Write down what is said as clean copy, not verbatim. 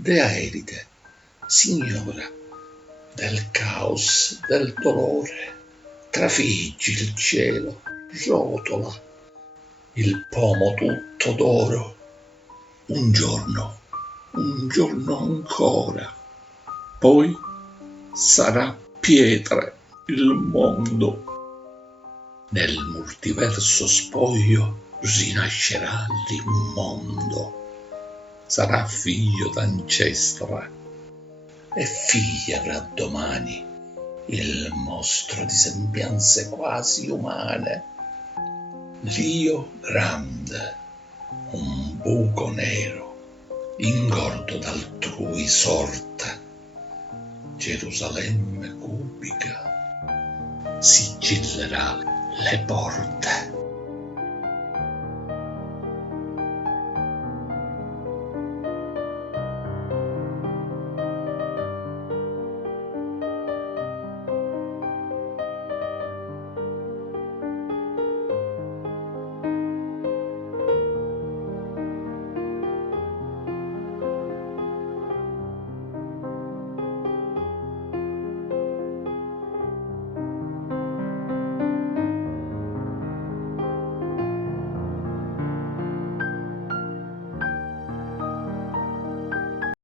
Dea Eride, signora del caos, del dolore, trafiggi il cielo, rotola il pomo tutto d'oro. Un giorno ancora, poi sarà pietre il mondo. Nel multiverso spoglio rinascerà l'immondo. Sarà figlio d'ancestra e figlia avrà domani il mostro di sembianze quasi umane. L'io grande, un buco nero, ingordo d'altrui sorte. Gerusalemme cubica sigillerà le porte.